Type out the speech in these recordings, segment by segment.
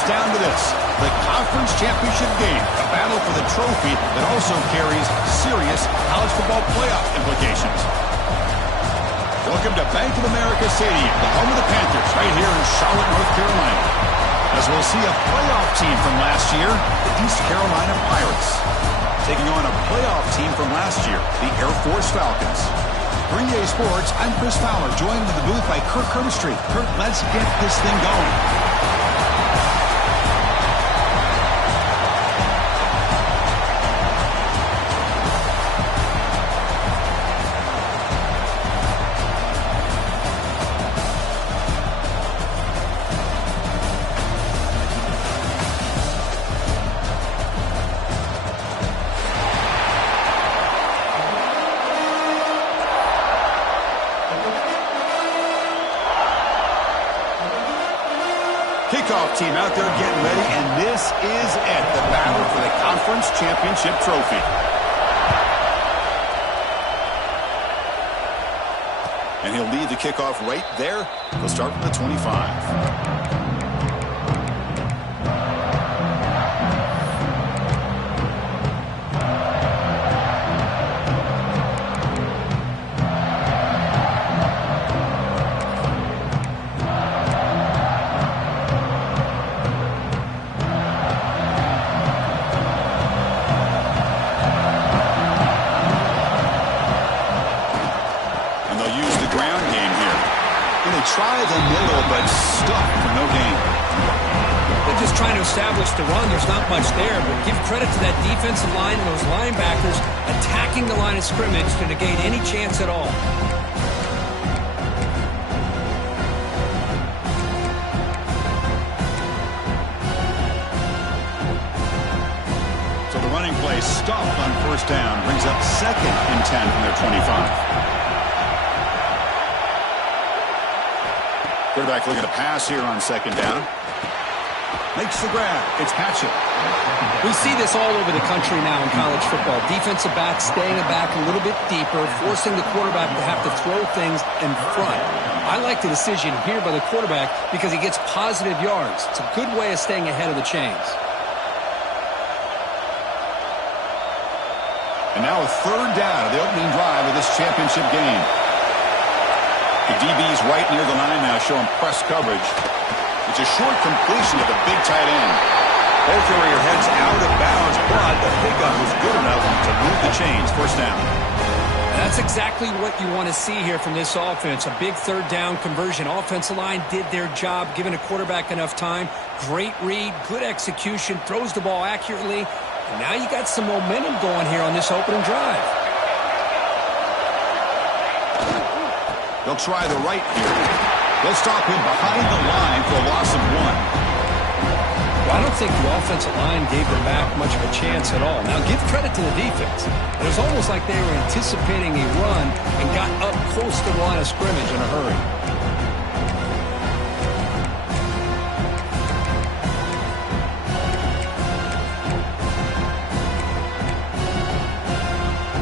comes down to this: the conference championship game, a battle for the trophy that also carries serious college football playoff implications. Welcome to Bank of America Stadium, the home of the Panthers, right here in Charlotte, North Carolina. As we'll see a playoff team from last year, the East Carolina Pirates, taking on a playoff team from last year, the Air Force Falcons. For EA Sports, I'm Chris Fowler, joined in the booth by Kirk Herbstreit. Kirk, let's get this thing going. Kickoff team out there getting ready, and this is it, the battle for the conference championship trophy. And he'll lead the kickoff right there. He'll start from the 25. Try the middle, but stuck for no gain. They're just trying to establish the run. There's not much there, but give credit to that defensive line and those linebackers attacking the line of scrimmage to negate any chance at all. So the running play stopped on first down, brings up 2nd and 10 from their 25. Quarterback looking to pass here on 2nd down. Makes the grab. It's Patchett. We see this all over the country now in college football. Defensive backs staying back a little bit deeper, forcing the quarterback to have to throw things in front. I like the decision here by the quarterback because he gets positive yards. It's a good way of staying ahead of the chains. And now a 3rd down of the opening drive of this championship game. The DB's right near the line now, showing press coverage. It's a short completion to the big tight end. Both area heads out of bounds, but the pickup was good enough to move the chains. First down. That's exactly what you want to see here from this offense. A big 3rd down conversion. Offensive line did their job, giving a quarterback enough time. Great read, good execution, throws the ball accurately. And now you got some momentum going here on this opening drive. They'll try the right here. They'll stop him behind the line for a loss of 1. Well, I don't think the offensive line gave them back much of a chance at all. Now, give credit to the defense. It was almost like they were anticipating a run and got up close to the line of scrimmage in a hurry.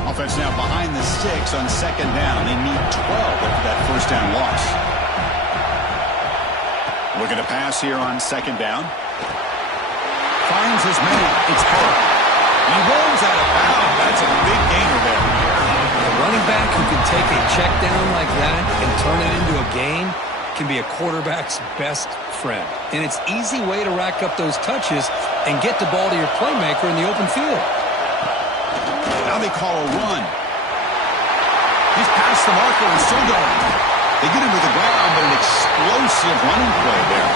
Offense now behind the sticks on 2nd down. They need 12 after that first down loss. Looking to pass here on 2nd down. Finds his man. It's Hart. He rolls out of bounds. That's a big gainer there. A running back who can take a check down like that and turn it into a gain can be a quarterback's best friend. And it's an easy way to rack up those touches and get the ball to your playmaker in the open field. Now they call a run. He's past the marker and still going. They get him to the ground, but an explosive running play there.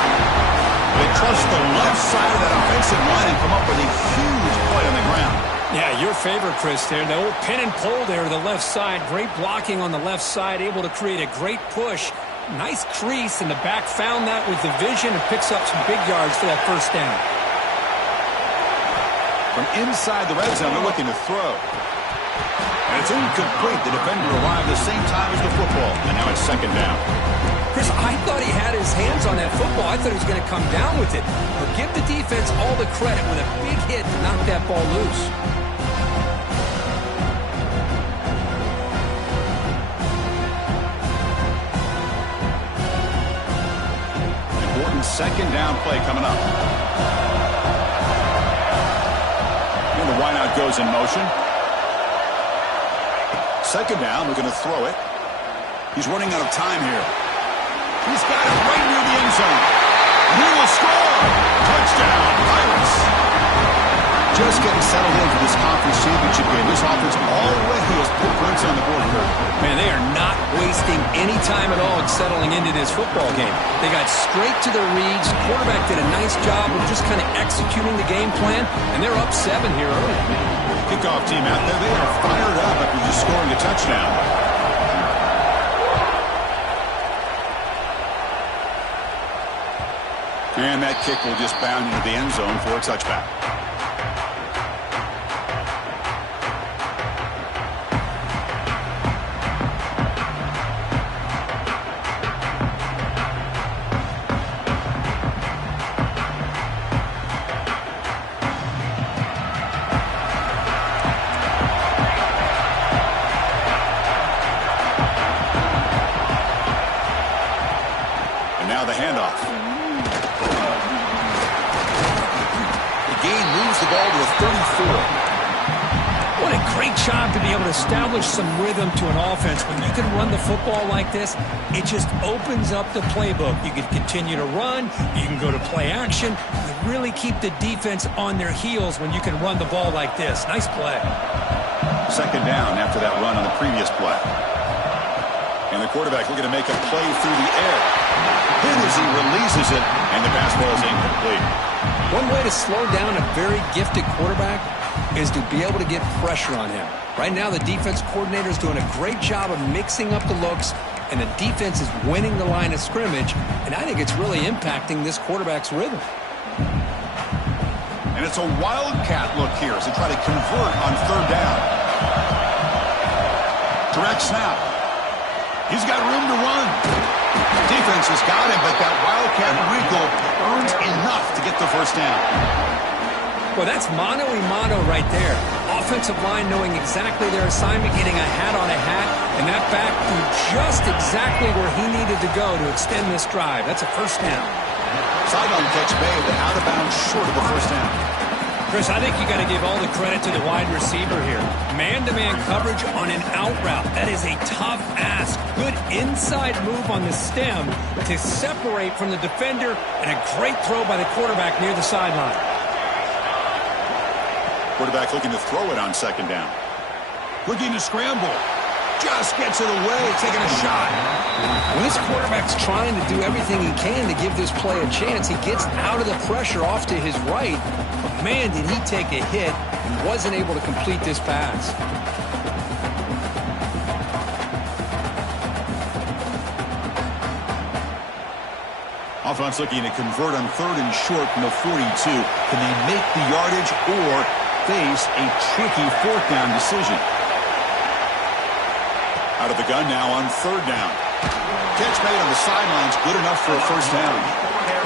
They trust the left side of that offensive line and come up with a huge play on the ground. Yeah, your favorite, Chris, there. The old pin and pull there to the left side. Great blocking on the left side, able to create a great push. Nice crease, and the back found that with the vision and picks up some big yards for that first down. From inside the red zone, they're looking to throw. And it's incomplete. The defender arrived the same time as the football. And now it's 2nd down. Chris, I thought he had his hands on that football. I thought he was going to come down with it. But give the defense all the credit with a big hit to knock that ball loose. Important 2nd down play coming up. And the wideout goes in motion. Second down, we're going to throw it. He's running out of time here. He's got it right near the end zone. He will score. Touchdown, Pirates. Just getting settled in for this conference championship game. This offense already has put points on the board here. Man, they are not wasting any time at all in settling into this football game. They got straight to their reads. Quarterback did a nice job of just kind of executing the game plan, and they're up 7 here early. Kickoff team out there. They are fired up after just scoring a touchdown. And that kick will just bound into the end zone for a touchback. And now the handoff. The ball to a 34. What a great job to be able to establish some rhythm to an offense. When you can run the football like this, it just opens up the playbook. You can continue to run. You can go to play action. You really keep the defense on their heels when you can run the ball like this. Nice play. Second down after that run on the previous play. And the quarterback looking to make a play through the air. Hit as he releases it, and the pass ball is incomplete. One way to slow down a very gifted quarterback is to be able to get pressure on him. Right now, the defense coordinator is doing a great job of mixing up the looks, and the defense is winning the line of scrimmage, and I think it's really impacting this quarterback's rhythm. And it's a wildcat look here as they try to convert on third down. Direct snap. He's got room to run. Defense has got him, but that wildcat wrinkle earns enough to get the first down. Well, that's mano-a-mano right there. Offensive line knowing exactly their assignment, getting a hat on a hat, and that back threw just exactly where he needed to go to extend this drive. That's a first down. Sideline catch made, but out of bounds short of the first down. Chris, I think you got to give all the credit to the wide receiver here. Man-to-man coverage on an out route. That is a tough ask. Good inside move on the stem to separate from the defender, and a great throw by the quarterback near the sideline. Quarterback looking to throw it on second down. Looking to scramble. Just gets it away, taking a shot. When this quarterback's trying to do everything he can to give this play a chance, he gets out of the pressure off to his right. But man, did he take a hit and wasn't able to complete this pass. Offense looking to convert on third and short from the 42. Can they make the yardage or face a tricky fourth down decision? Out of the gun now on third down. Catch made on the sidelines, good enough for a first down.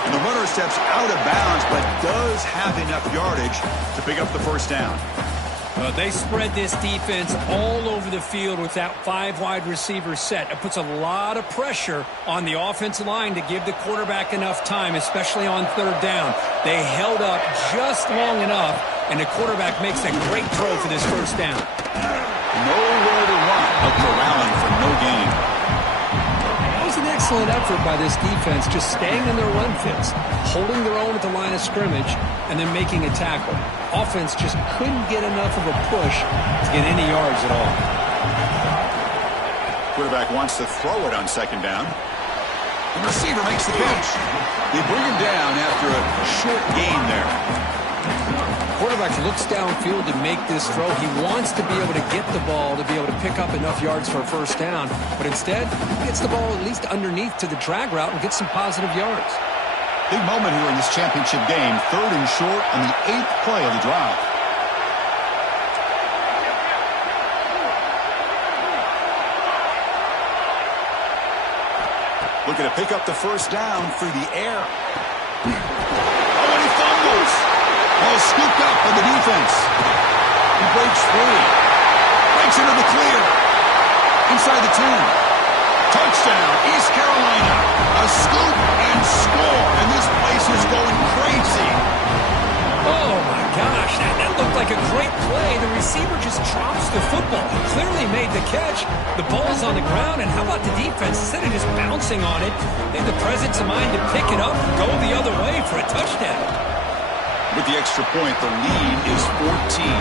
And the runner steps out of bounds, but does have enough yardage to pick up the first down. They spread this defense all over the field with that 5 wide receiver set. It puts a lot of pressure on the offensive line to give the quarterback enough time, especially on third down. They held up just long enough, and the quarterback makes a great throw for this first down. Nowhere to run, but corralling for no gain. That was an excellent effort by this defense, just staying in their run fits, holding their own at the line of scrimmage, and then making a tackle. Offense just couldn't get enough of a push to get any yards at all. Quarterback wants to throw it on second down. The receiver makes the catch. They bring him down after a short gain there. Quarterback looks downfield to make this throw. He wants to be able to get the ball to be able to pick up enough yards for a first down, but instead he gets the ball at least underneath to the drag route and gets some positive yards. Big moment here in this championship game. Third and short on the 8th play of the drive. Looking to pick up the first down through the air. Oh, and he fumbles. Ball scooped up by the defense. He breaks free. Breaks into the clear. Inside the 10. Touchdown, East Carolina. A scoop and score. And this place is going crazy. like a great play. The receiver just drops the football. He clearly made the catch. The ball's on the ground, and how about the defense? Instead of just bouncing on it, they had the presence of mind to pick it up and go the other way for a touchdown. With the extra point, the lead is 14.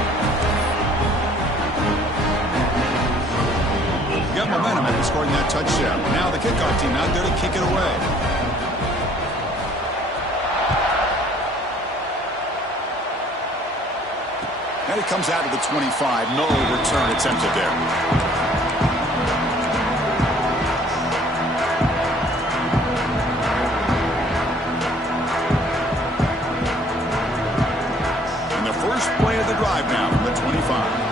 Got momentum after scoring that touchdown. Now the kickoff team out there to kick it away. And it comes out to the 25. No return attempted there. And the first play of the drive now from the 25.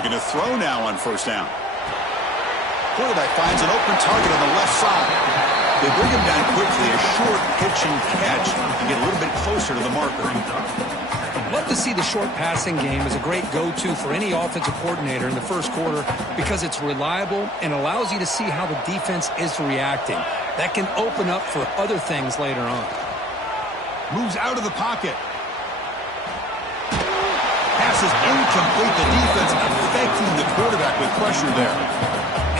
Looking to throw now on first down. Quarterback finds an open target on the left side. They bring him down quickly, a short pitch and catch, and get a little bit closer to the marker. I'd love to see the short passing game as a great go-to for any offensive coordinator in the first quarter because it's reliable and allows you to see how the defense is reacting. That can open up for other things later on. Moves out of the pocket. Pass is incomplete. The defense affecting the quarterback with pressure there.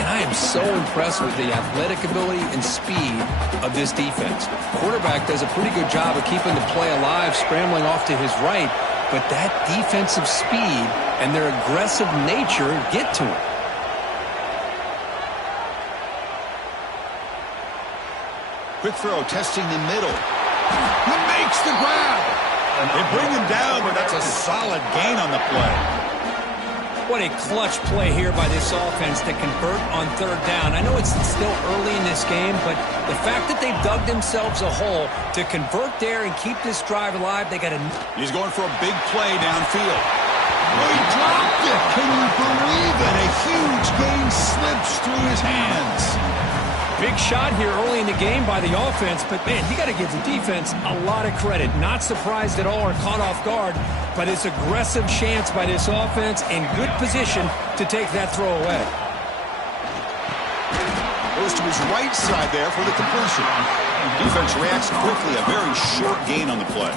And I am so impressed with the athletic ability and speed of this defense. Quarterback does a pretty good job of keeping the play alive, scrambling off to his right, but that defensive speed and their aggressive nature get to him. Quick throw, testing the middle. He makes the grab. They bring him down, but that's a solid gain on the play. What a clutch play here by this offense to convert on third down. I know it's still early in this game, but the fact that they've dug themselves a hole to convert there and keep this drive alive, they got to... He's going for a big play downfield. Oh, he dropped it. Can you believe it? A huge gain slips through his hands. Big shot here early in the game by the offense, but, man, you got to give the defense a lot of credit. Not surprised at all or caught off guard, but it's aggressive chance by this offense in good position to take that throw away. Goes to his right side there for the completion. Defense reacts quickly, a very short gain on the play.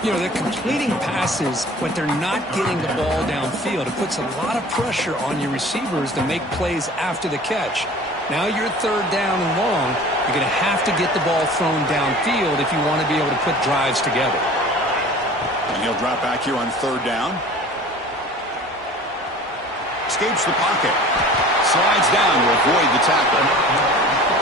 You know, they're completing passes, but they're not getting the ball downfield. It puts a lot of pressure on your receivers to make plays after the catch. Now you're third down and long. You're going to have to get the ball thrown downfield if you want to be able to put drives together. And he'll drop back here on third down. Escapes the pocket. Slides down to avoid the tackle.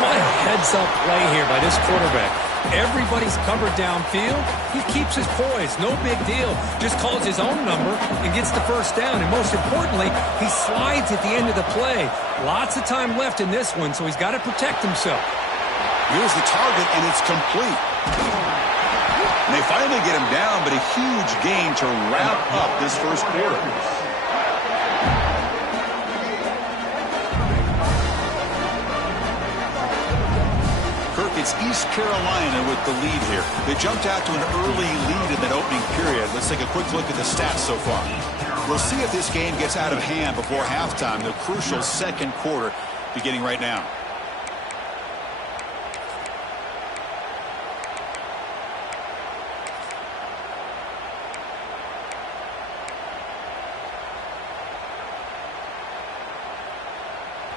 What a heads-up play here by this quarterback. Everybody's covered downfield. He keeps his poise. No big deal. Just calls his own number and gets the first down. And most importantly, he slides at the end of the play. Lots of time left in this one, so he's got to protect himself. Here's the target, and it's complete. And they finally get him down, but a huge gain to wrap up this first quarter. It's East Carolina with the lead here. They jumped out to an early lead in that opening period. Let's take a quick look at the stats so far. We'll see if this game gets out of hand before halftime, the crucial second quarter beginning right now.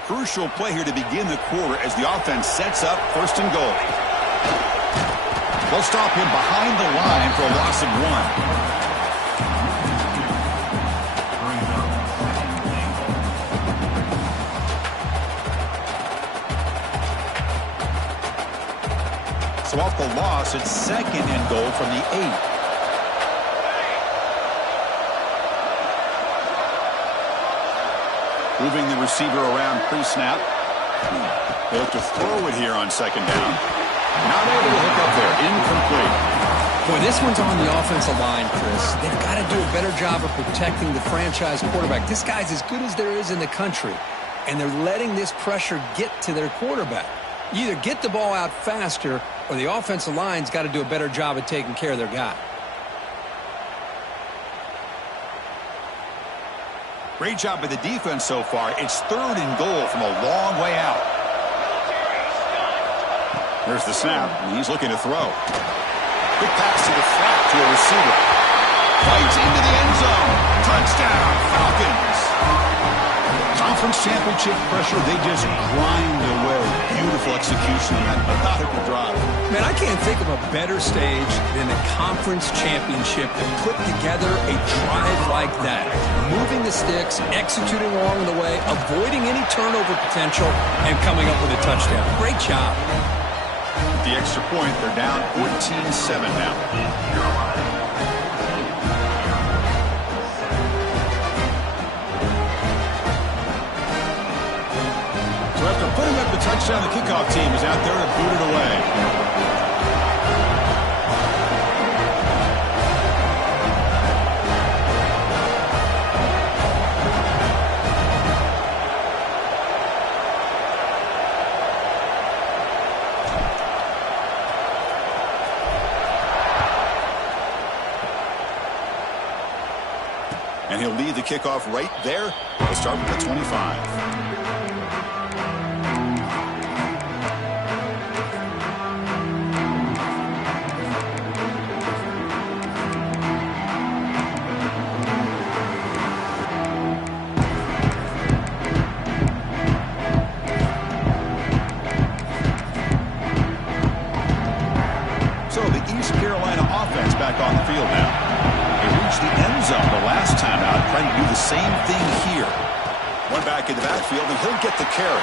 Crucial play here to begin the quarter as the offense sets up first and goal. They'll stop him behind the line for a loss of 1. So off the loss, it's second and goal from the 8. Moving the receiver around pre-snap. They look to throw it here on second down. Not able to hook up there. Incomplete. Boy, this one's on the offensive line, Chris. They've got to do a better job of protecting the franchise quarterback. This guy's as good as there is in the country, and they're letting this pressure get to their quarterback. You either get the ball out faster, or the offensive line's got to do a better job of taking care of their guy. Great job by the defense so far. It's third and goal from a long way out. There's the snap, and he's looking to throw. Quick pass to the flat to a receiver. Fights into the end zone. Touchdown, Falcons. Conference championship pressure, they just grind away. Beautiful execution on that methodical drive. Man, I can't think of a better stage than the conference championship to put together a drive like that. Moving the sticks, executing along the way, avoiding any turnover potential, and coming up with a touchdown. Great job. With the extra point, they're down 14-7 now. So after putting up the touchdown, the kickoff team is out there to boot it away. And he'll lead the kickoff right there. We'll start with the 25. So the East Carolina offense back on the field now. They reached the end zone the last time out, trying to do the same thing here. One back in the backfield, and he'll get the carry.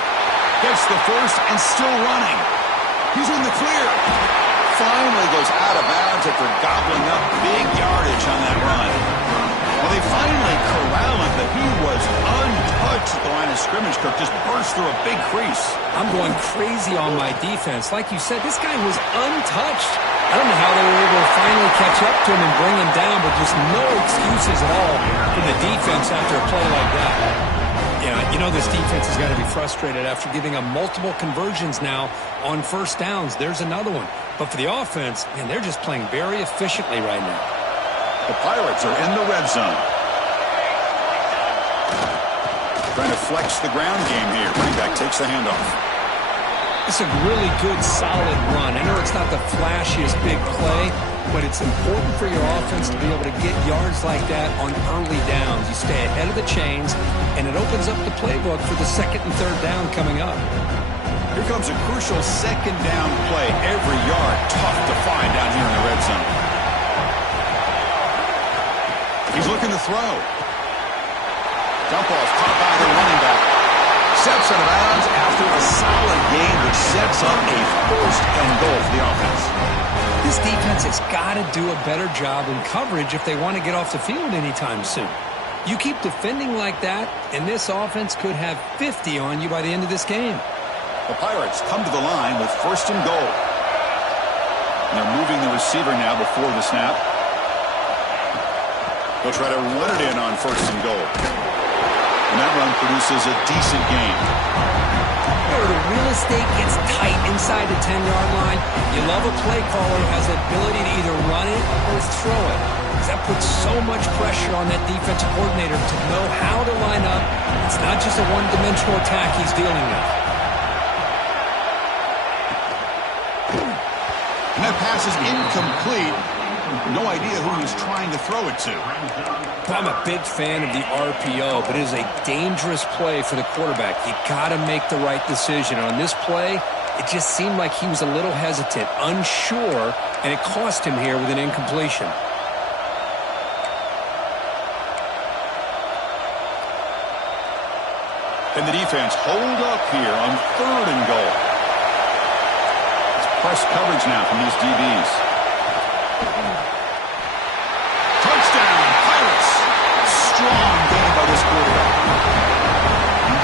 Gets the first and still running. He's in the clear. Finally goes out of bounds after gobbling up big yardage on that run. Well, they finally corral him, but he was untouched at the line of scrimmage. Kirk just burst through a big crease. I'm going crazy on my defense. Like you said, this guy was untouched. I don't know how they were able to finally catch up to him and bring him down, but just no excuses at all for the defense after a play like that. Yeah, you know this defense has got to be frustrated after giving them multiple conversions now on first downs. There's another one. But for the offense, man, they're just playing very efficiently right now. The Pirates are in the red zone. Trying to flex the ground game here. Running back takes the handoff. It's a really good, solid run. I know it's not the flashiest big play, but it's important for your offense to be able to get yards like that on early downs. You stay ahead of the chains, and it opens up the playbook for the second and third down coming up. Here comes a crucial second down play. Every yard tough to find down here in the red zone. He's looking to throw. Dump off caught by the running back. Steps out of bounds after a solid game, which sets up a first and goal for the offense. This defense has got to do a better job in coverage if they want to get off the field anytime soon. You keep defending like that, and this offense could have 50 on you by the end of this game. The Pirates come to the line with first and goal. And they're moving the receiver now before the snap. They'll try to run it in on first and goal. And that run produces a decent gain. The real estate gets tight inside the 10-yard line. You love a play caller who has the ability to either run it or throw it. That puts so much pressure on that defensive coordinator to know how to line up. It's not just a one-dimensional attack he's dealing with. And that pass is incomplete. No idea who he's trying to throw it to. I'm a big fan of the RPO, but it is a dangerous play for the quarterback. You got to make the right decision. On this play, it just seemed like he was a little hesitant, unsure, and it cost him here with an incompletion. And the defense hold up here on third and goal. It's press coverage now from these DBs. Touchdown, Pirates. Strong game by this quarterback.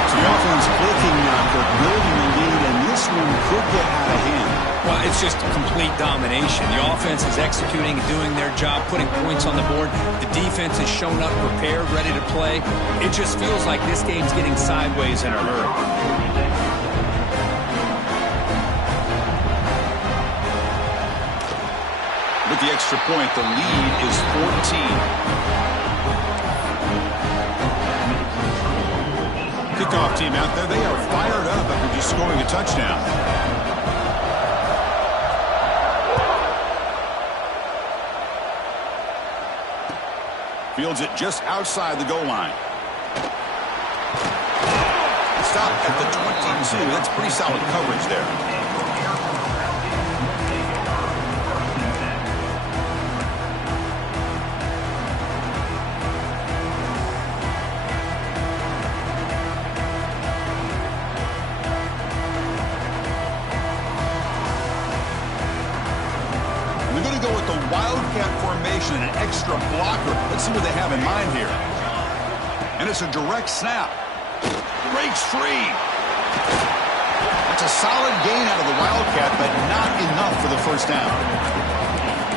So the offense clicking now. They're building a lead, and this one could get out of hand. Well, it's just complete domination. The offense is executing and doing their job, putting points on the board. The defense has shown up, prepared, ready to play. It just feels like this game's getting sideways in a hurry. With the extra point, the lead is 14. Kickoff team out there, they are fired up after just scoring a touchdown. Fields it just outside the goal line. Stop at the 22. That's pretty solid coverage there. An extra blocker. Let's see what they have in mind here. And it's a direct snap. Breaks free. That's a solid gain out of the Wildcat, but not enough for the first down.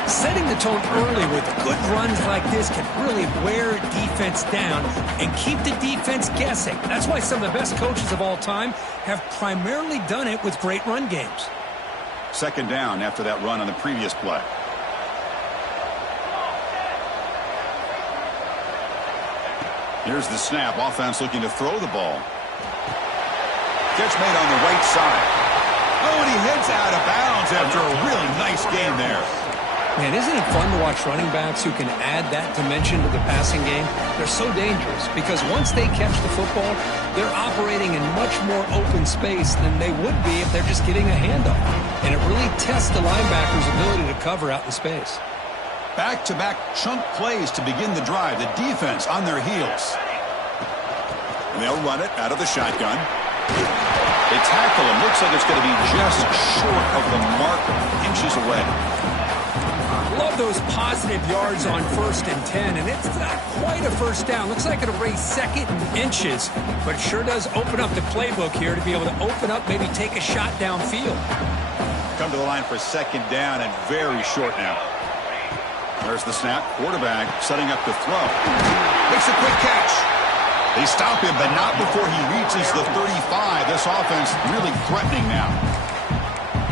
Setting the tone early with good runs like this can really wear defense down and keep the defense guessing. That's why some of the best coaches of all time have primarily done it with great run games. Second down after that run on the previous play. Here's the snap. Offense looking to throw the ball. Catch made on the right side. Oh, and he heads out of bounds after a really nice game there. Man, isn't it fun to watch running backs who can add that dimension to the passing game? They're so dangerous because once they catch the football, they're operating in much more open space than they would be if they're just getting a handoff. And it really tests the linebacker's ability to cover out in space. Back-to-back chunk plays to begin the drive. The defense on their heels. And they'll run it out of the shotgun. They tackle him. Looks like it's going to be just short of the mark, inches away. Love those positive yards on 1st and 10, and it's not quite a first down. Looks like it'll raise second and inches, but it sure does open up the playbook here to be able to open up, maybe take a shot downfield. Come to the line for second down and very short now. There's the snap. Quarterback setting up the throw. Makes a quick catch. They stop him, but not before he reaches the 35. This offense really threatening now.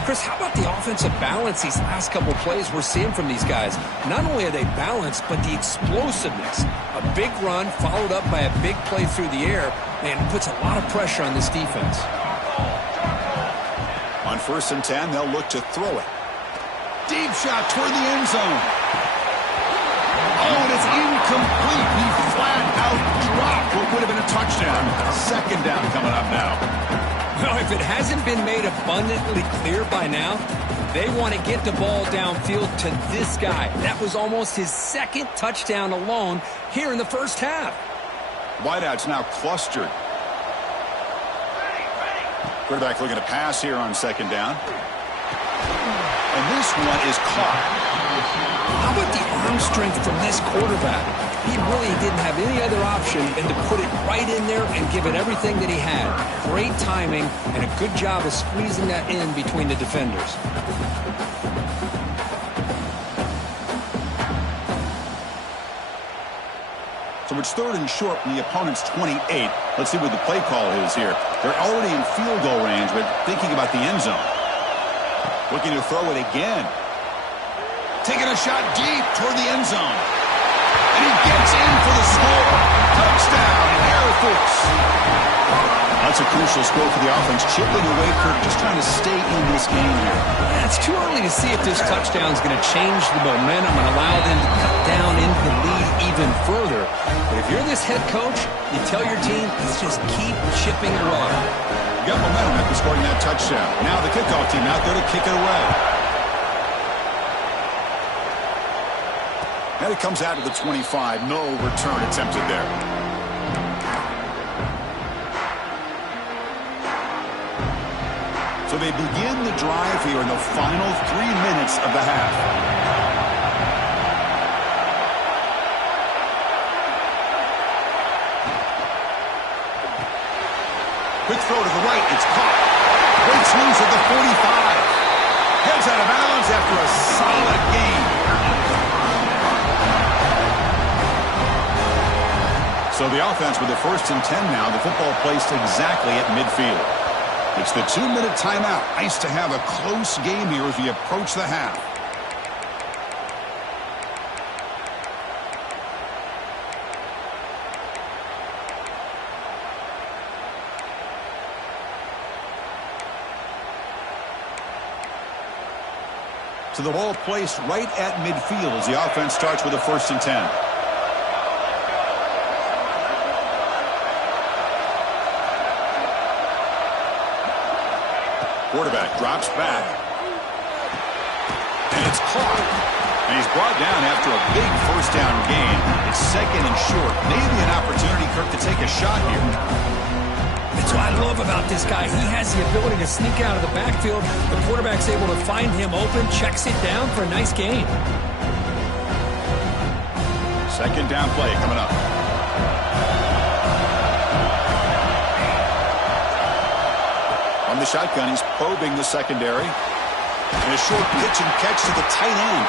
Chris, how about the offensive balance these last couple plays we're seeing from these guys? Not only are they balanced, but the explosiveness. A big run followed up by a big play through the air, and it puts a lot of pressure on this defense. On 1st and 10, they'll look to throw it. Deep shot toward the end zone. Oh, and it's incomplete. He flat out dropped what would have been a touchdown. Second down coming up now. Well, if it hasn't been made abundantly clear by now, they want to get the ball downfield to this guy. That was almost his second touchdown alone here in the first half. Wideout's now clustered. Quarterback looking to pass here on second down. And this one is caught. How about the arm strength from this quarterback? He really didn't have any other option than to put it right in there and give it everything that he had. Great timing and a good job of squeezing that in between the defenders. So it's 3rd and short from the opponent's 28. Let's see what the play call is here. They're already in field goal range, but thinking about the end zone. Looking to throw it again. Taking a shot deep toward the end zone. And he gets in for the score. Touchdown, Air Force. That's a crucial score for the offense. Chipping away, Kirk, just trying to stay in this game here. It's too early to see if this touchdown is going to change the momentum and allow them to cut down into the lead even further. But if you're this head coach, you tell your team, let's just keep chipping away. You got momentum after scoring that touchdown. Now the kickoff team out there to kick it away. And it comes out to the 25. No return attempted there. So they begin the drive here in the final 3 minutes of the half. Quick throw to the right. It's caught. Breaks loose at the 45. Heads out of bounds after a solid gain. So the offense with the 1st and 10 now. The football placed exactly at midfield. It's the 2-minute timeout. Nice to have a close game here as we approach the half. So the ball placed right at midfield as the offense starts with a 1st and 10. Quarterback drops back. And it's caught. And he's brought down after a big first down gain. It's second and short. Maybe an opportunity, Kirk, to take a shot here. That's what I love about this guy. He has the ability to sneak out of the backfield. The quarterback's able to find him open, checks it down for a nice gain. Second down play coming up. From the shotgun, he's probing the secondary. And a short pitch and catch to the tight end.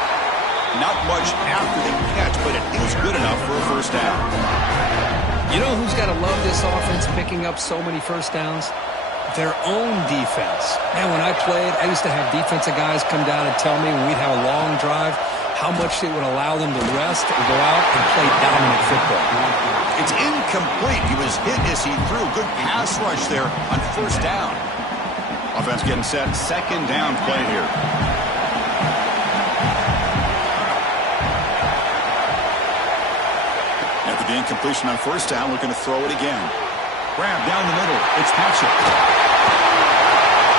Not much after the catch, but it is good enough for a first down. You know who's got to love this offense picking up so many first downs? Their own defense. Man, when I played, I used to have defensive guys come down and tell me when we'd have a long drive how much it would allow them to rest and go out and play dominant football. It's incomplete. He was hit as he threw. Good pass rush there on first down. Offense getting set. Second down play here. After the incompletion on first down, looking to throw it again. Grab down the middle. It's Patchett.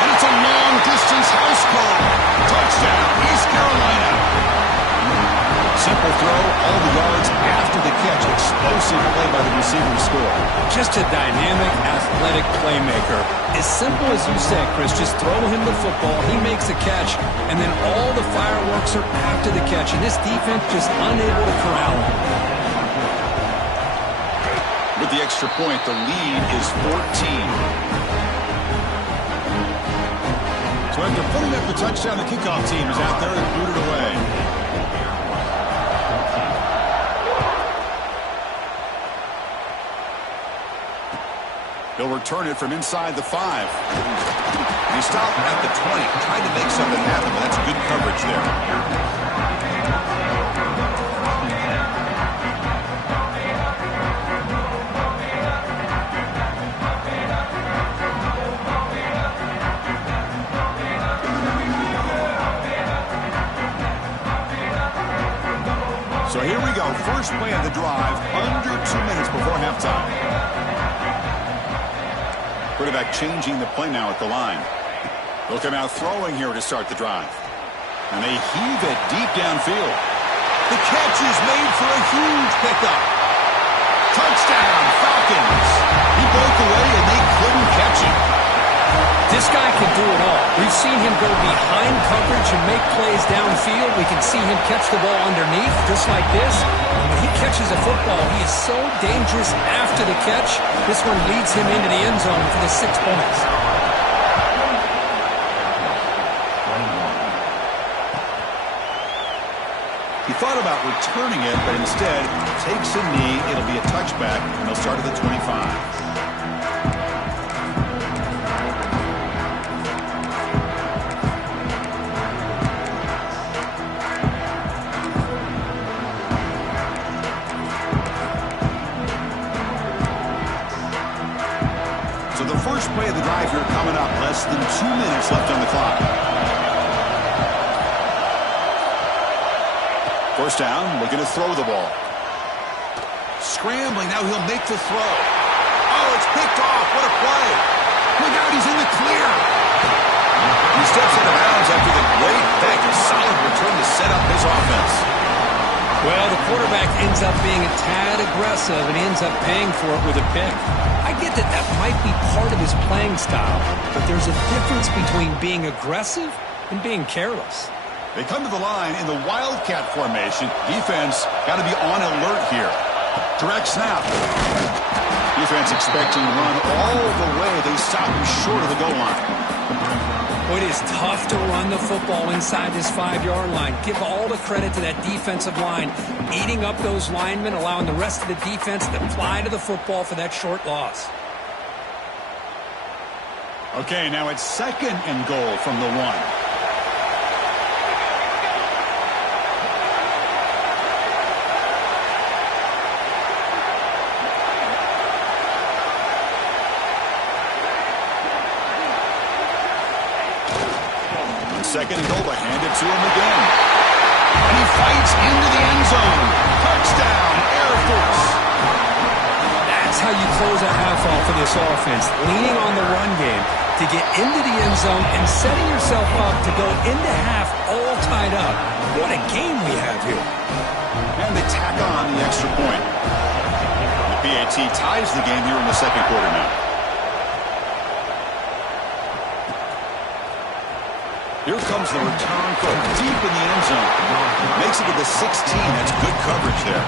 And it's a long-distance house call. Touchdown, East Carolina. Simple throw, all the yards after the catch. Explosive play by the receiver to score. Just a dynamic, athletic playmaker. As simple as you said, Chris, just throw him the football, he makes the catch, and then all the fireworks are after the catch. And this defense just unable to corral him. With the extra point, the lead is 14. So after putting up the touchdown, the kickoff team is out there and booted away. They'll return it from inside the 5. And he stopped at the 20, tried to make something happen, but that's good coverage there. So here we go, first play of the drive, under 2 minutes before halftime. Quarterback changing the play now at the line. They'll come out throwing here to start the drive. And they heave it deep downfield. The catch is made for a huge pickup. Touchdown, Falcons. He broke away and they couldn't catch him. This guy can do it all. We've seen him go behind coverage and make plays downfield. We can see him catch the ball underneath, just like this. When he catches a football, he is so dangerous after the catch. This one leads him into the end zone for the 6 points. He thought about returning it, but instead takes a knee. It'll be a touchback, and they'll start at the 25. First play of the drive here coming up. Less than 2 minutes left on the clock. First down, looking to throw the ball. Scrambling, now he'll make the throw. Oh, it's picked off. What a play. Look out, he's in the clear. He steps out of bounds after the great pick. A solid return to set up his offense. Well, the quarterback ends up being a tad aggressive and ends up paying for it with a pick. I get that that might be part of his playing style, but there's a difference between being aggressive and being careless. They come to the line in the Wildcat formation. Defense got to be on alert here. Direct snap. Defense expecting to run all the way. They stop him short of the goal line. It is tough to run the football inside this 5-yard line. Give all the credit to that defensive line, eating up those linemen, allowing the rest of the defense to fly to the football for that short loss. Okay, now it's second and goal from the 1. Second and goal, but hand it to him again. And he fights into the end zone. Touchdown, Air Force. That's That's how you close a half off of this offense, leaning on the run game to get into the end zone and setting yourself up to go into half all tied up. What a game we have here. And they tack on the extra point. The PAT ties the game here in the second quarter now. Here comes the return from deep in the end zone. Makes it to the 16. That's good coverage there.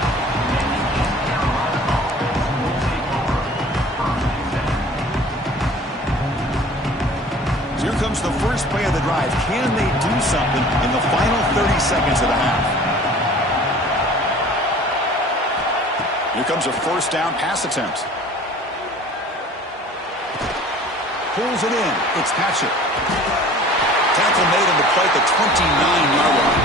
So here comes the first play of the drive. Can they do something in the final 30 seconds of the half? Here comes a first down pass attempt. Pulls it in. It's Patchett. Tackle made him to play at the 29-yard line.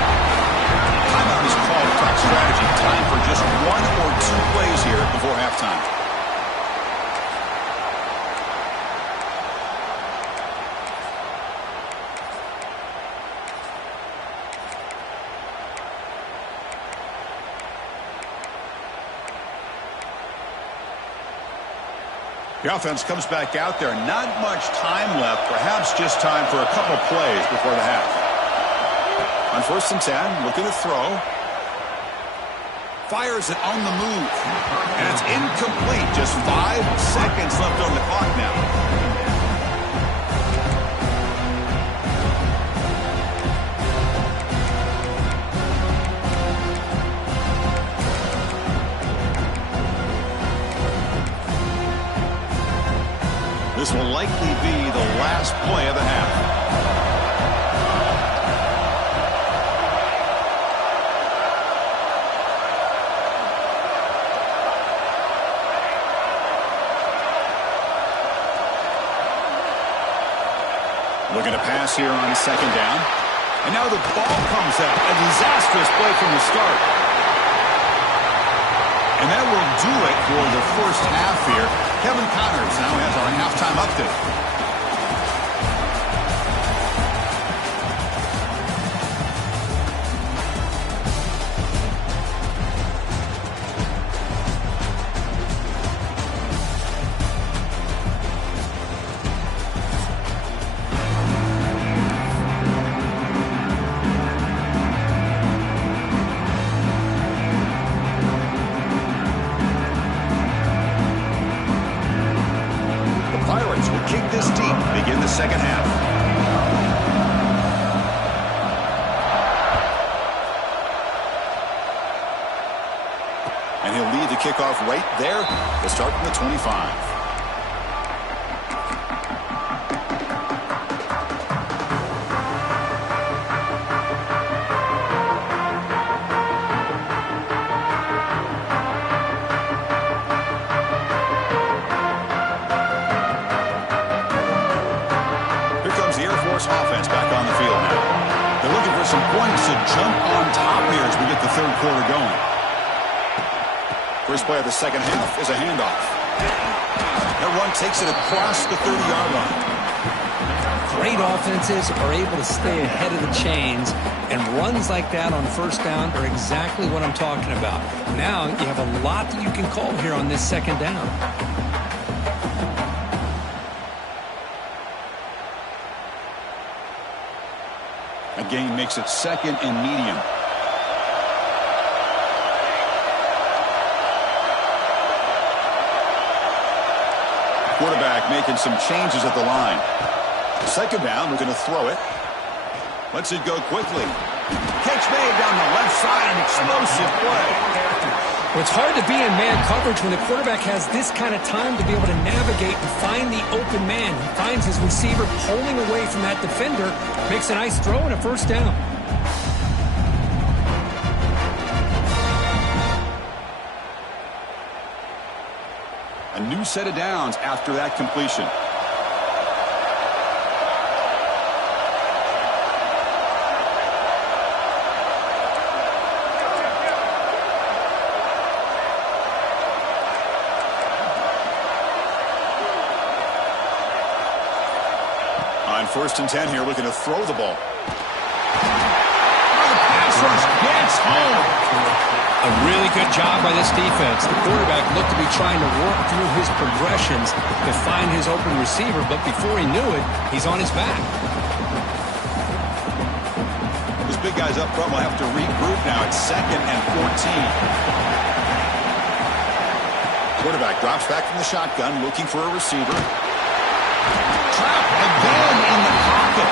Timeout is called to talk strategy. Time for just one or two plays here before halftime. The offense comes back out there. Not much time left. Perhaps just time for a couple plays before the half. On 1st and 10, looking to throw. Fires it on the move. And it's incomplete. Just 5 seconds left on the clock now. This will likely be the last play of the half. Looking to pass here on 2nd down. And now the ball comes out. A disastrous play from the start. And that will do it for the first half here. Kevin Connors now has our halftime update. Second half. And he'll lead the kickoff right there to start from the 25. Offense back on the field now. They're looking for some points to jump on top here as we get the third quarter going. First play of the second half is a handoff. That run takes it across the 30-yard line. Great offenses are able to stay ahead of the chains, and runs like that on 1st down are exactly what I'm talking about. Now you have a lot that you can call here on this 2nd down. Gain makes it 2nd and medium. Quarterback making some changes at the line. 2nd down, we're going to throw it. Lets it go quickly. Catch made down the left side, an explosive play. Well, it's hard to be in man coverage when the quarterback has this kind of time to be able to navigate and find the open man. He finds his receiver pulling away from that defender, makes a nice throw and a 1st down. A new set of downs after that completion. On 1st and 10 here, looking to throw the ball. Oh, the pass rush gets it's home. A really good job by this defense. The quarterback looked to be trying to work through his progressions to find his open receiver, but before he knew it, he's on his back. Those big guys up front will have to regroup now. It's 2nd and 14. Quarterback drops back from the shotgun, looking for a receiver. Trap again in the pocket.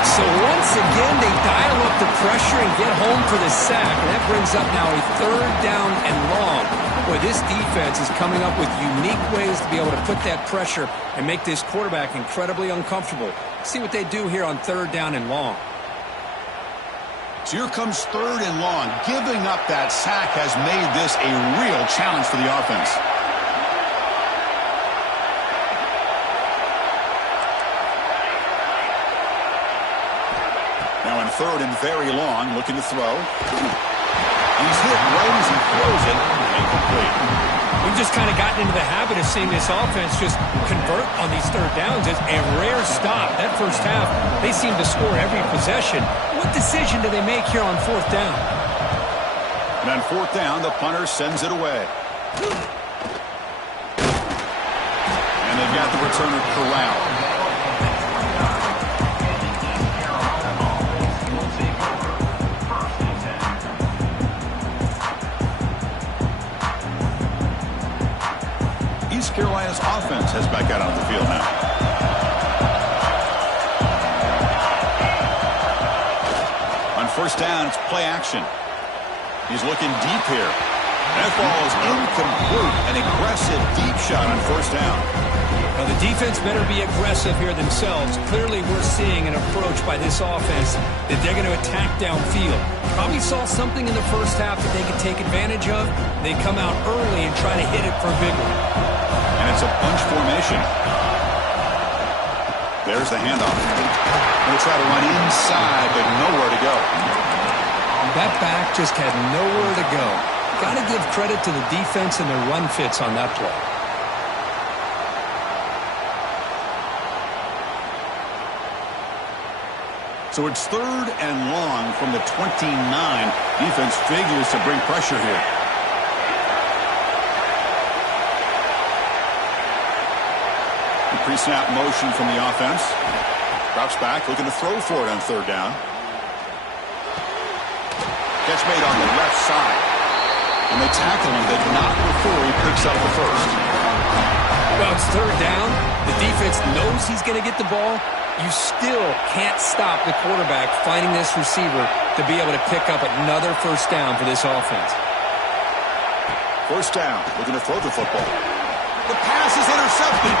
So once again, they dial up the pressure and get home for the sack. And that brings up now a 3rd down and long. Boy, this defense is coming up with unique ways to be able to put that pressure and make this quarterback incredibly uncomfortable. See what they do here on 3rd down and long. So here comes 3rd and long. Giving up that sack has made this a real challenge for the offense. Now in 3rd and very long, looking to throw. He's hit right as he throws it, and incomplete. We've just kind of gotten into the habit of seeing this offense just convert on these 3rd downs. It's a rare stop. That first half, they seem to score every possession. What decision do they make here on 4th down? And on 4th down, the punter sends it away. And they've got the returner corralled. East Carolina's offense has back out on the field now. On 1st down, it's play action. He's looking deep here. That ball is incomplete. An aggressive deep shot on 1st down. Now the defense better be aggressive here themselves. Clearly we're seeing an approach by this offense that they're going to attack downfield. Probably saw something in the first half that they could take advantage of. They come out early and try to hit it for a big one. And it's a bunch formation. There's the handoff. Going to try to run inside, but nowhere to go. That back just had nowhere to go. Got to give credit to the defense and their run fits on that play. So it's 3rd and long from the 29. Defense figures to bring pressure here. The pre-snap motion from the offense. Drops back, looking to throw for it on 3rd down. Catch made on the left side. And they tackle him, but not before he picks up the first. Well, it's 3rd down. The defense knows he's going to get the ball. You still can't stop the quarterback finding this receiver to be able to pick up another 1st down for this offense. 1st down, looking to throw the football. The pass is intercepted.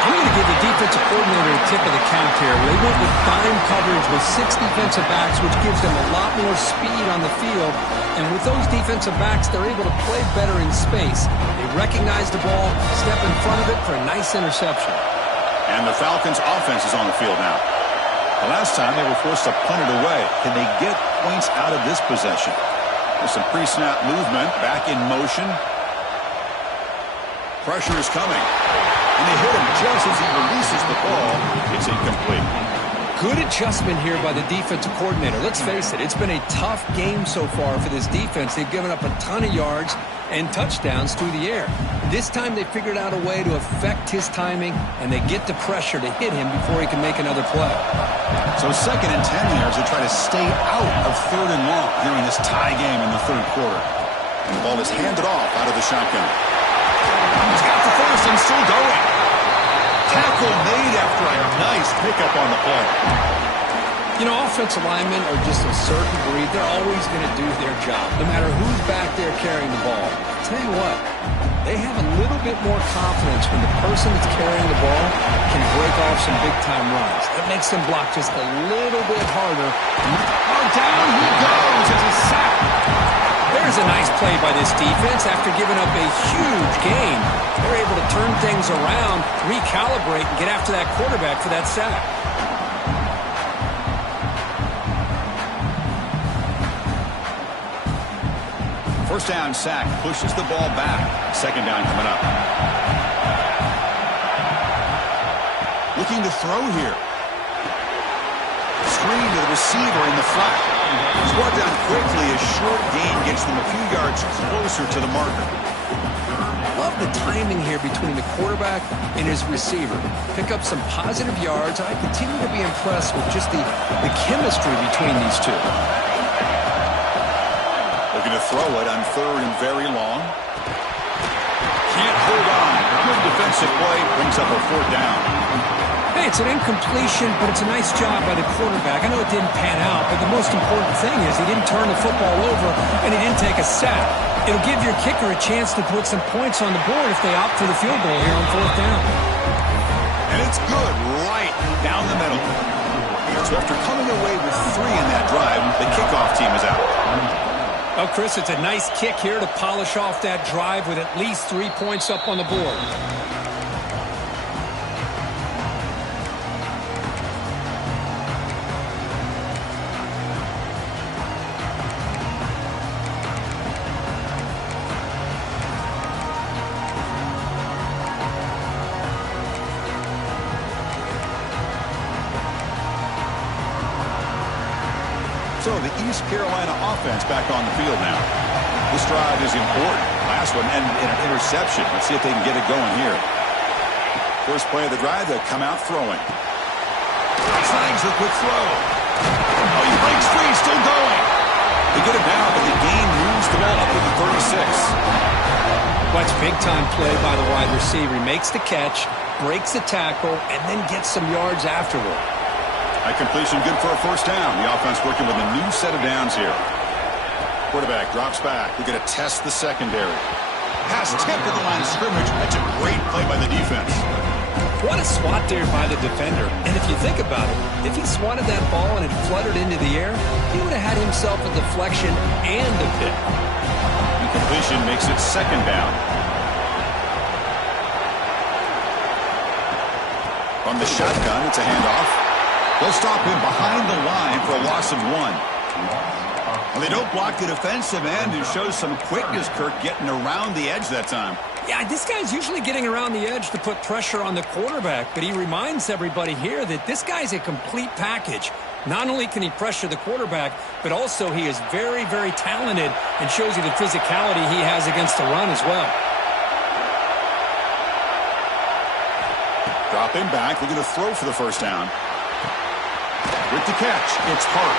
I'm going to give the defensive coordinator a tip of the cap here. They went with dime coverage with 6 defensive backs, which gives them a lot more speed on the field. And with those defensive backs, they're able to play better in space. They recognize the ball, step in front of it for a nice interception. And the Falcons' offense is on the field now. The last time they were forced to punt it away. Can they get points out of this possession? There's some pre-snap movement, back in motion. Pressure is coming. And they hit him just as he releases the ball. It's incomplete. Good adjustment here by the defensive coordinator. Let's face it, it's been a tough game so far for this defense. They've given up a ton of yards and touchdowns through the air. This time they figured out a way to affect his timing, and they get the pressure to hit him before he can make another play. So 2nd and 10 here as they try to stay out of 3rd and long here in this tie game in the 3rd quarter. And the ball is handed off out of the shotgun. He's got the first and still going. Tackle made after a nice pickup on the play. You know, offensive linemen are just a certain breed. They're always going to do their job, no matter who's back there carrying the ball. I'll tell you what, they have a little bit more confidence when the person that's carrying the ball can break off some big-time runs. That makes them block just a little bit harder. Oh, down he goes as a sack. There's a nice play by this defense. After giving up a huge gain, they're able to turn things around, recalibrate, and get after that quarterback for that sack. First down sack, pushes the ball back. 2nd down coming up. Looking to throw here. Screen to the receiver in the flat. Brought down quickly. A short gain gets them a few yards closer to the marker. Love the timing here between the quarterback and his receiver. Pick up some positive yards. I continue to be impressed with just the chemistry between these two. Looking to throw it on third and very long. Can't hold on. Good defensive play. Brings up a fourth down. Hey, it's an incompletion, but it's a nice job by the quarterback. I know it didn't pan out, but the most important thing is he didn't turn the football over and he didn't take a sack. It'll give your kicker a chance to put some points on the board if they opt for the field goal here on fourth down. And it's good right down the middle. So after coming away with 3 in that drive, the kickoff team is out. Well, Chris, it's a nice kick here to polish off that drive with at least 3 points up on the board. So the East Carolina offense back on the field now. This drive is important. Last one and an interception. Let's see if they can get it going here. First play of the drive, they'll come out throwing. Slangs a quick throw. Oh, he breaks free, still going. They get it down, but the gain moves the ball up to the 36. Watch big-time play by the wide receiver. He makes the catch, breaks the tackle, and then gets some yards afterward. That completion good for a first down. The offense working with a new set of downs here. Quarterback drops back. We're going to test the secondary. Pass tipped at the line of scrimmage. That's a great play by the defense. What a swat there by the defender. And if you think about it, if he swatted that ball and it fluttered into the air, he would have had himself a deflection and a pick. Incompletion makes it second down. From the shotgun, it's a handoff. They'll stop him behind the line for a loss of 1. Well, they don't block the defensive end and shows some quickness, Kirk, getting around the edge that time. Yeah, this guy's usually getting around the edge to put pressure on the quarterback, but he reminds everybody here that this guy's a complete package. Not only can he pressure the quarterback, but also he is very, very talented and shows you the physicality he has against the run as well. Drop him back. We're going to throw for the first down. With the catch, it's Hart.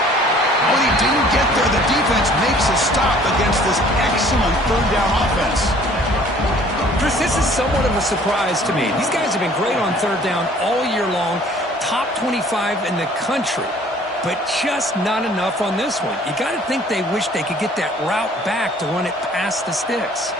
When he didn't get there, the defense makes a stop against this excellent third down offense. Chris, this is somewhat of a surprise to me. These guys have been great on third down all year long, top 25 in the country, but just not enough on this one. You got to think they wish they could get that route back to run it past the sticks.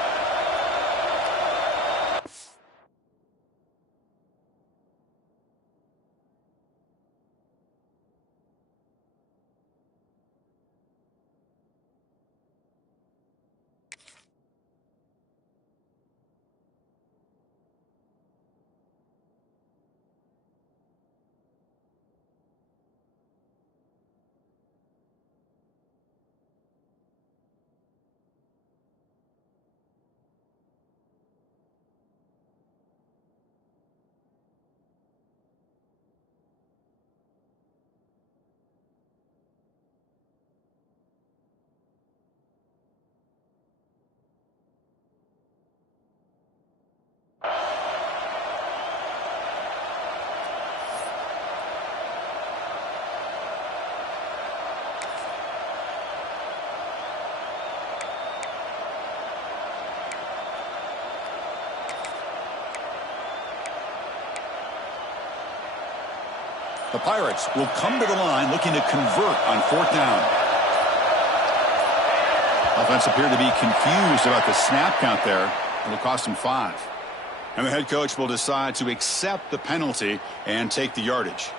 The Pirates will come to the line looking to convert on fourth down. Offense appeared to be confused about the snap count there. It'll cost him 5. And the head coach will decide to accept the penalty and take the yardage.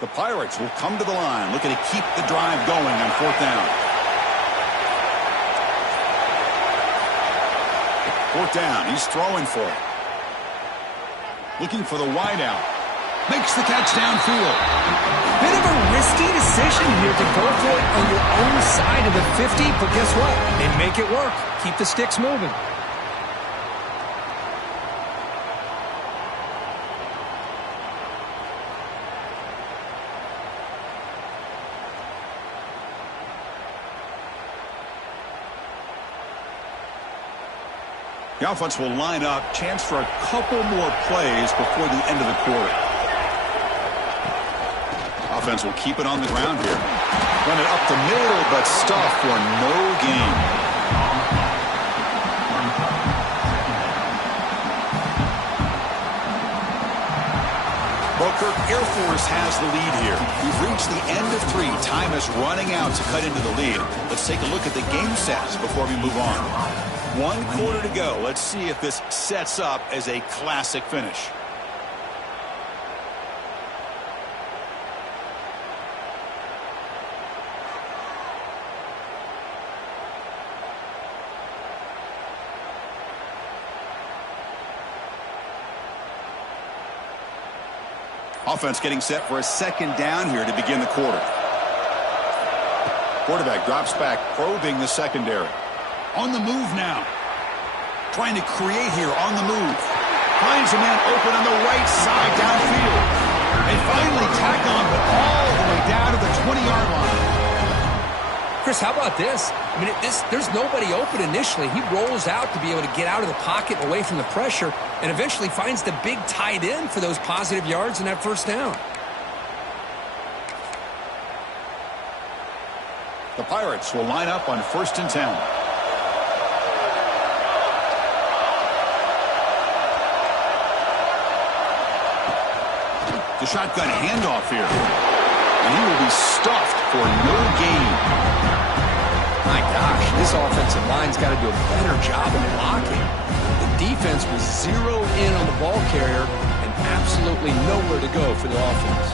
The Pirates will come to the line, looking to keep the drive going on fourth down. Fourth down, he's throwing for it. Looking for the wideout. Makes the catch downfield. Bit of a risky decision here to go for it on your own side of the 50, but guess what? They make it work. Keep the sticks moving. The offense will line up. Chance for a couple more plays before the end of the quarter. Offense will keep it on the ground here. Run it up the middle, but stuffed for no gain. Well, Kirk, Air Force has the lead here. We've reached the end of 3. Time is running out to cut into the lead. Let's take a look at the game stats before we move on. 1 quarter to go. Let's see if this sets up as a classic finish. Offense getting set for a second down here to begin the quarter. Quarterback drops back, probing the secondary. On the move now. Trying to create here on the move. Finds a man open on the right side downfield. They finally tack on, but all the way down to the 20-yard line. Chris, how about this? I mean, there's nobody open initially. He rolls out to be able to get out of the pocket away from the pressure and eventually finds the big tight end for those positive yards in that first down. The Pirates will line up on 1st and 10. The shotgun handoff here. And he will be stuffed for no gain. My gosh, this offensive line's got to do a better job of blocking. The defense was zeroed in on the ball carrier and absolutely nowhere to go for the offense.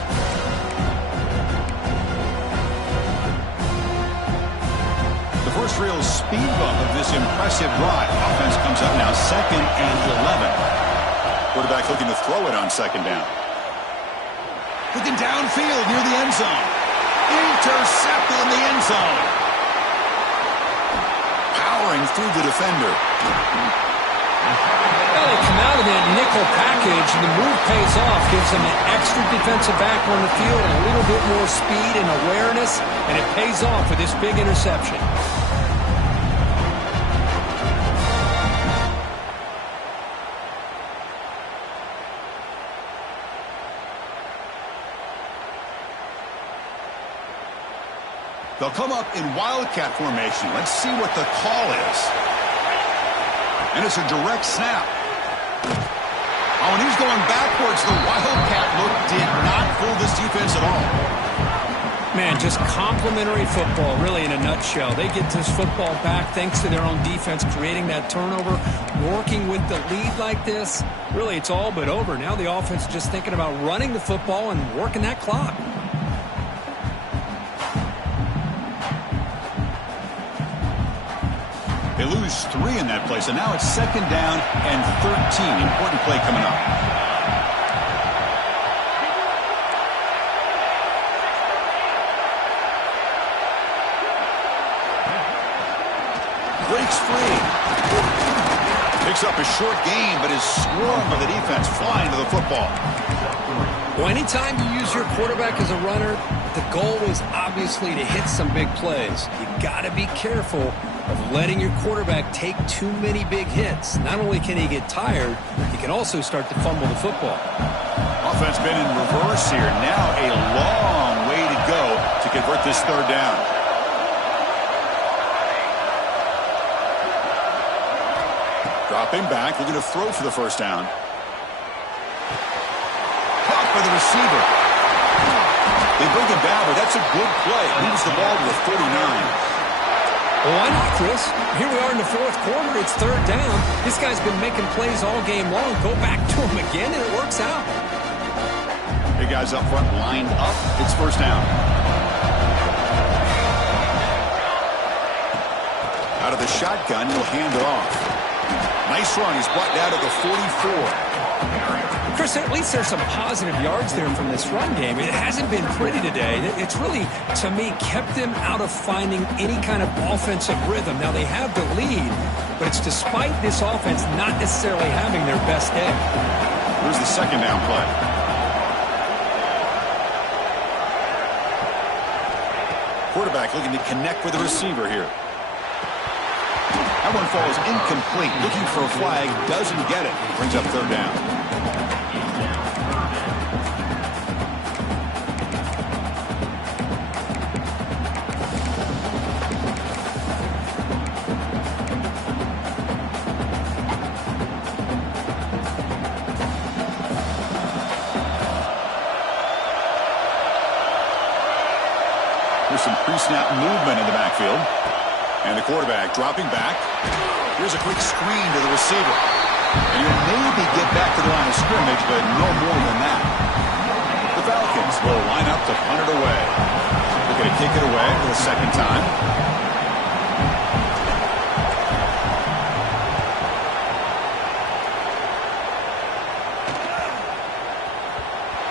The first real speed bump of this impressive drive. Offense comes up now 2nd and 11. Quarterback looking to throw it on 2nd down. Looking downfield near the end zone. Intercepted in the end zone. Powering through the defender. Well, they come out of that nickel package, and the move pays off. Gives them an extra defensive back on the field and a little bit more speed and awareness, and it pays off with this big interception. They'll come up in Wildcat formation. Let's see what the call is. And it's a direct snap. Oh, and he's going backwards. The Wildcat look did not fool this defense at all. Man, just complimentary football, really, in a nutshell. They get this football back thanks to their own defense, creating that turnover, working with the lead like this. Really, it's all but over. Now the offense is just thinking about running the football and working that clock. They lose 3 in that play, so now it's 2nd down and 13. Important play coming up. Breaks free. Picks up a short gain, but is swarmed by the defense flying to the football. Well, anytime you use your quarterback as a runner, the goal is obviously to hit some big plays. You got to be careful of letting your quarterback take too many big hits. Not only can he get tired, he can also start to fumble the football. Offense been in reverse here. Now a long way to go to convert this 3rd down. Dropping back, looking to throw for the 1st down. Caught by the receiver. They bring him down, but that's a good play. Moves the ball to the 49. Well, why not, Chris? Here we are in the 4th quarter. It's 3rd down. This guy's been making plays all game long. Go back to him again, and it works out. Big guys up front lined up. It's 1st down. Out of the shotgun, he'll hand it off. Nice run. He's brought down to the 44. Chris, at least there's some positive yards there from this run game. It hasn't been pretty today. It's really, to me, kept them out of finding any kind of offensive rhythm. Now, they have the lead, but it's despite this offense not necessarily having their best day. Here's the second down play. Quarterback looking to connect with the receiver here. That one falls incomplete. Looking for a flag, doesn't get it. Brings up third down. There's some pre-snap movement in the backfield. And the quarterback dropping back. Here's a quick screen to the receiver. And you'll maybe get back to the line of scrimmage, but no more than that. The Falcons will line up to punt it away. They're going to kick it away for the second time.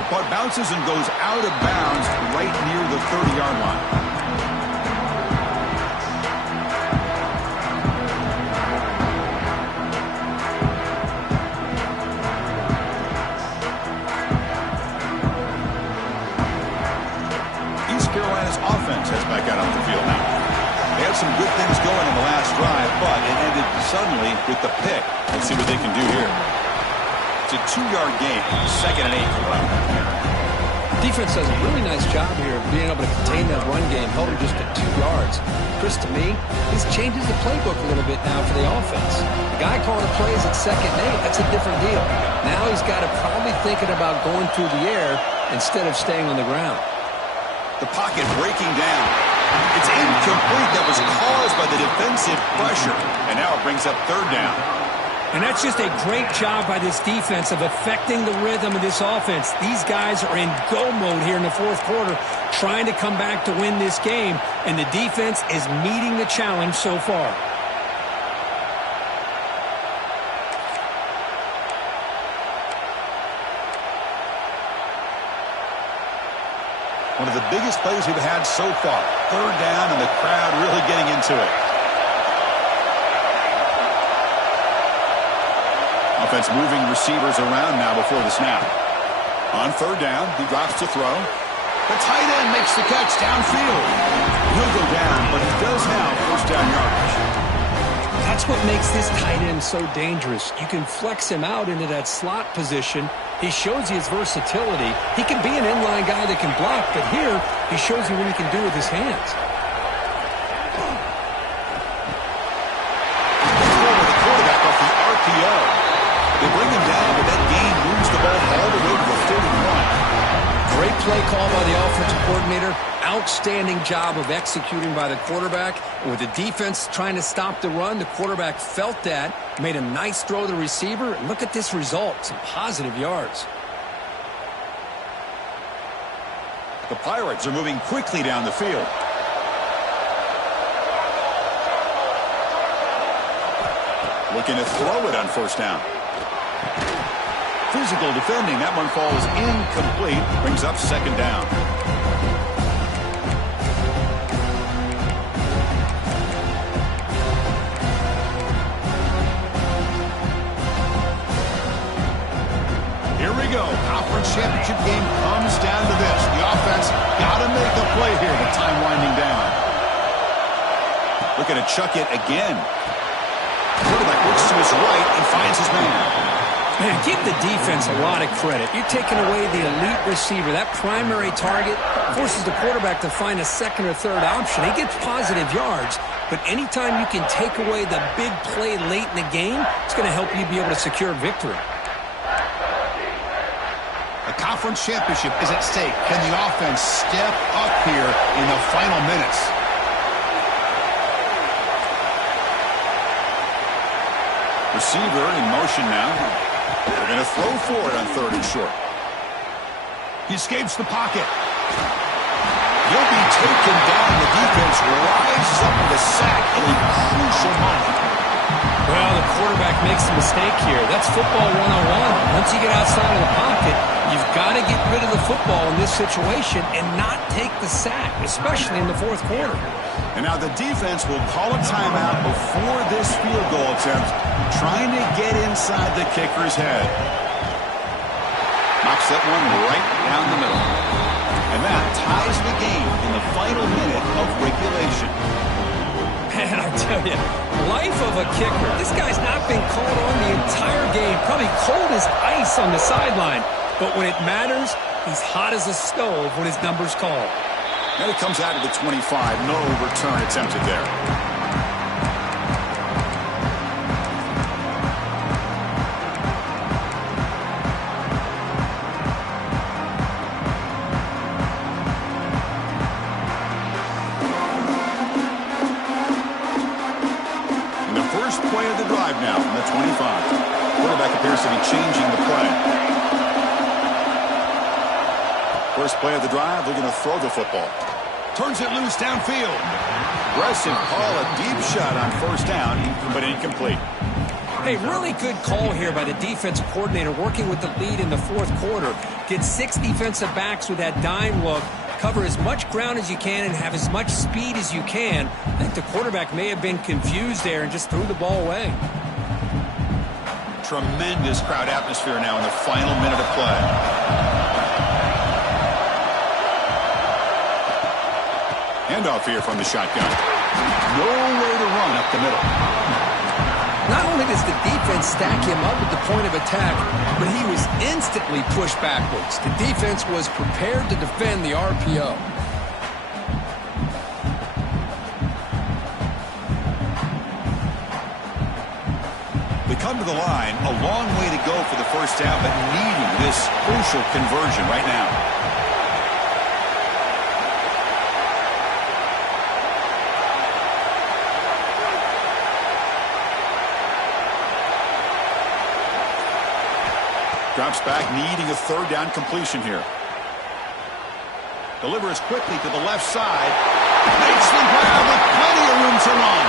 The punt bounces and goes out of bounds right near the 30-yard line. Has back out on the field now. They had some good things going in the last drive, but it ended suddenly with the pick. Let's see what they can do here. It's a 2-yard gain, 2nd and 8 for them. Defense does a really nice job here of being able to contain that run game, held them just at 2 yards. Chris, to me, this changes the playbook a little bit now for the offense. The guy calling the plays at 2nd and 8, that's a different deal. Now he's got to probably thinking about going through the air instead of staying on the ground. The pocket breaking down. It's incomplete. That was caused by the defensive pressure. And now it brings up third down. And that's just a great job by this defense of affecting the rhythm of this offense. These guys are in go mode here in the fourth quarter, trying to come back to win this game. And the defense is meeting the challenge so far. One of the biggest plays we've had so far. Third down, and the crowd really getting into it. Offense moving receivers around now before the snap. On third down, he drops to throw. The tight end makes the catch downfield. He'll go down, but he does have first down yardage. That's what makes this tight end so dangerous. You can flex him out into that slot position. He shows you his versatility. He can be an inline guy that can block, but here he shows you what he can do with his hands. The quarterback off the RPO. They bring him down, but that gain moves the ball all the way to the 31. Great play call by the offensive coordinator. Outstanding job of executing by the quarterback. And with the defense trying to stop the run, the quarterback felt that, made a nice throw to the receiver. And look at this result, some positive yards. The Pirates are moving quickly down the field. Looking to throw it on first down. Physical defending. That one falls incomplete. Brings up second down. Here we go. Conference championship game comes down to this. The offense got to make a play here. The time winding down. Looking to chuck it again. Quarterback looks to his right and finds his man. Man, give the defense a lot of credit. You're taking away the elite receiver. That primary target forces the quarterback to find a second or third option. He gets positive yards, but anytime you can take away the big play late in the game, it's going to help you be able to secure victory. The conference championship is at stake. Can the offense step up here in the final minutes? Receiver in motion now. They're going to throw for it on third and short. He escapes the pocket. He'll be taken down. The defense rises up with a sack in a crucial moment. Well, the quarterback makes a mistake here. That's football 101. Once you get outside of the pocket, you've got to get rid of the football in this situation and not take the sack, especially in the fourth quarter. And now the defense will call a timeout before this field goal attempt, trying to get inside the kicker's head. Knocks that one right down the middle. And that ties the game in the final minute of regulation. Man, I tell you, life of a kicker. This guy's not been called on the entire game. Probably cold as ice on the sideline. But when it matters, he's hot as a stove when his number's called. And it comes out of the 25. No return attempted there. And the first play of the drive now from the 25. Quarterback appears to be changing the play. First play of the drive, they're going to throw the football. Turns it loose downfield. Aggressive call, a deep shot on first down, but incomplete. Hey, really good call here by the defensive coordinator working with the lead in the fourth quarter. Get 6 defensive backs with that dime look. Cover as much ground as you can and have as much speed as you can. I think the quarterback may have been confused there and just threw the ball away. Tremendous crowd atmosphere now in the final minute of play. Handoff here from the shotgun. No way to run up the middle. Not only does the defense stack him up at the point of attack, but he was instantly pushed backwards. The defense was prepared to defend the RPO. They come to the line, a long way to go for the first down, but needing this crucial conversion right now. Drops back, needing a third down completion here. Delivers quickly to the left side. Makes the grab with plenty of room to run.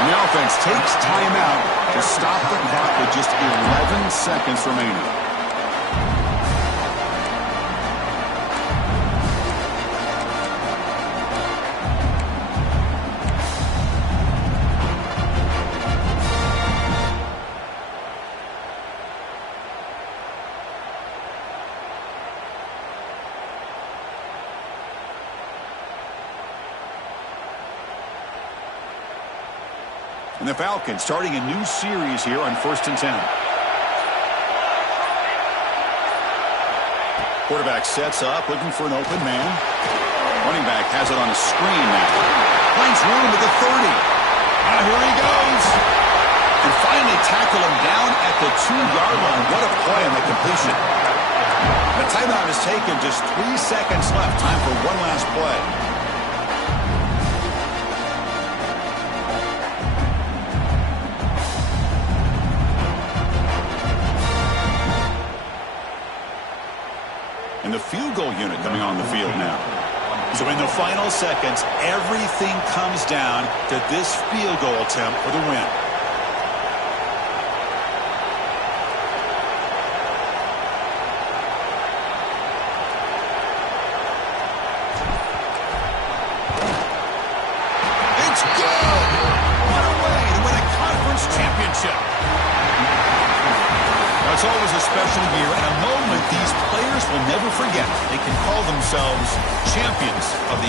And the offense takes timeout to stop the clock with just 11 seconds remaining. And the Falcons starting a new series here on 1st and 10. Quarterback sets up, looking for an open man. Running back has it on a screen now. Finds room at the 30. Here he goes. And finally tackle him down at the 2-yard line. What a play on the completion. The timeout is taken, just 3 seconds left. Time for one last play. And the field goal unit coming on the field now. So in the final seconds, everything comes down to this field goal attempt for the win. It's good! What a way to win a conference championship! It's always a special year and a moment these players will never forget. They can call themselves champions of the